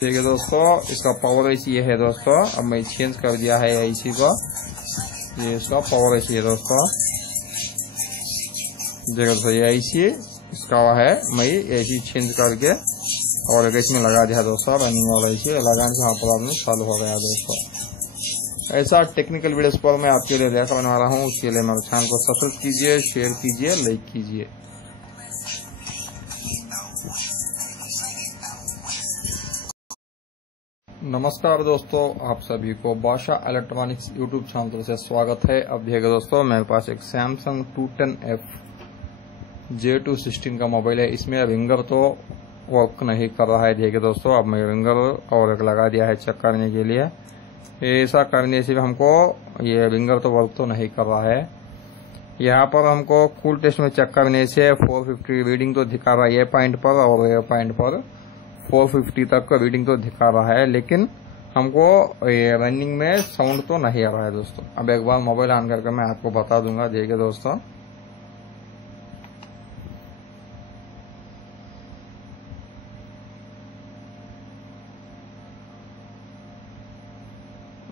ठीक है दोस्तों, इसका पावर एसी ये है दोस्तों। अब मैं चेंज कर दिया है एसी को, ये इसका पावर एसी है दोस्तों। देखो दोस्तों, ये एसी इसका है, मैं एसी चेंज करके और इसमें लगा दिया दोस्तों। रनिंग वाला एसी लगाने से प्रॉब्लम सॉल्व हो गया दोस्तों। ऐसा टेक्निकल वीडियोस पर मैं आपके लिए लेकर बना रहा हूँ। उसके लिए मेरे चैनल को सब्सक्राइब कीजिए, शेयर कीजिए, लाइक कीजिए। नमस्कार दोस्तों, आप सभी को बादशाह इलेक्ट्रॉनिक्स यूट्यूब चैनल से स्वागत है। अब देखिए दोस्तों, मेरे पास एक सैमसंग 210F J216 का मोबाइल है। इसमें रिंगर तो वर्क नहीं कर रहा है। देखिए दोस्तों, अब मैं रिंगर और एक लगा दिया है चेक करने के लिए। ऐसा करने से हमको ये रिंगर तो वर्क तो नहीं कर रहा है। यहाँ पर हमको कूल टेस्ट में चेक करने से 450 रीडिंग तो दिखा रहा है ये पॉइंट पर, और ये पॉइंट पर 450 तक का रीडिंग तो दिखा रहा है, लेकिन हमको ये रनिंग में साउंड तो नहीं आ रहा है दोस्तों। अब एक बार मोबाइल ऑन करके मैं आपको बता दूंगा। देखिए दोस्तों,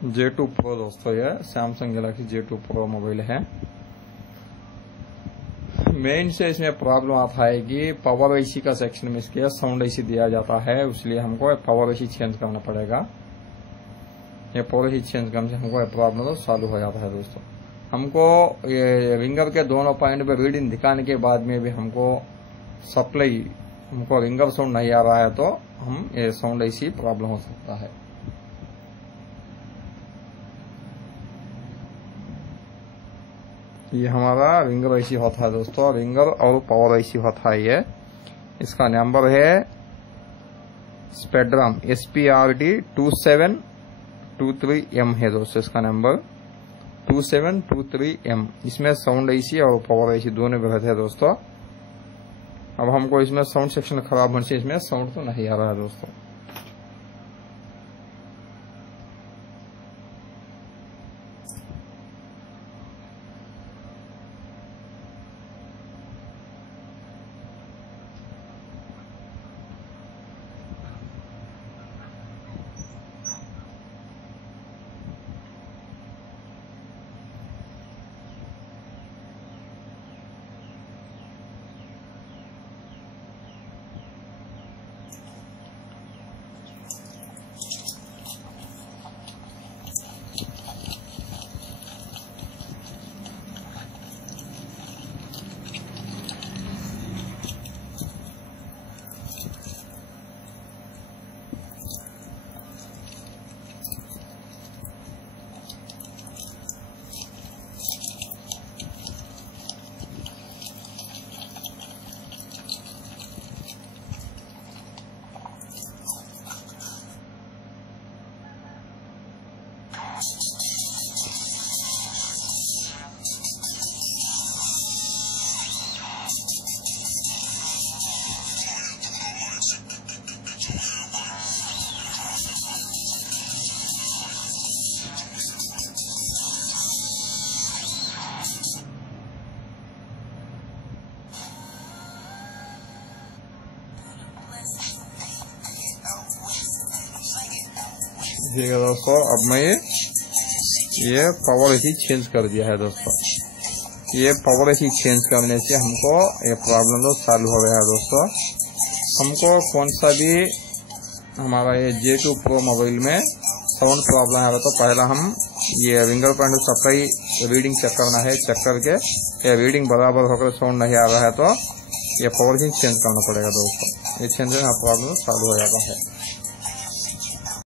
J2 Pro दोस्तों, ये Samsung Galaxy J2 Pro mobile है। मेन से इसमें प्रॉब्लम आता है कि पावर एसी का सेक्शन में इसके साउंड एसी दिया जाता है, इसलिए हमको पावर एसी चेंज करना पड़ेगा। ये पावर एसी चेंज करने से हमको प्रॉब्लम तो सॉल्व हो जाता है दोस्तों। हमको ये रिंगर के दोनों पॉइंट पे रीडिंग दिखाने के बाद में भी हमको सप्लाई, हमको रिंगर साउंड नहीं आ रहा है, तो हम ये साउंड एसी प्रॉब्लम हो सकता है। ये हमारा रिंगर एसी होता है दोस्तों, रिंगर और पावर एसी होता है ये। इसका नंबर है स्पेक्ट्रम SPRD 2723M है दोस्तों। इसका नंबर 2723M। इसमें साउंड एसी और पावर एसी दोनों भी रहते हैं दोस्तों। अब हमको इसमें साउंड सेक्शन खराब होने से इसमें साउंड तो नहीं आ रहा है दोस्तों। ठीक है दोस्तों, अब मैं ये पावर एसी चेंज कर दिया है दोस्तों। ये पावर एसी चेंज करने से हमको ये प्रॉब्लम तो सॉल्व हो गया है दोस्तों। हमको कौन सा भी हमारा ये J2 Pro मोबाइल में साउंड प्रॉब्लम है तो पहला हम ये ringer point supply reading check करना है। चेक करके ये रीडिंग बराबर होकर साउंड नहीं आ रहा है तो ये पावर एसी चेंज करना पड़ेगा दोस्तों। ये चेंज में प्रॉब्लम सॉल्व हो जाता है।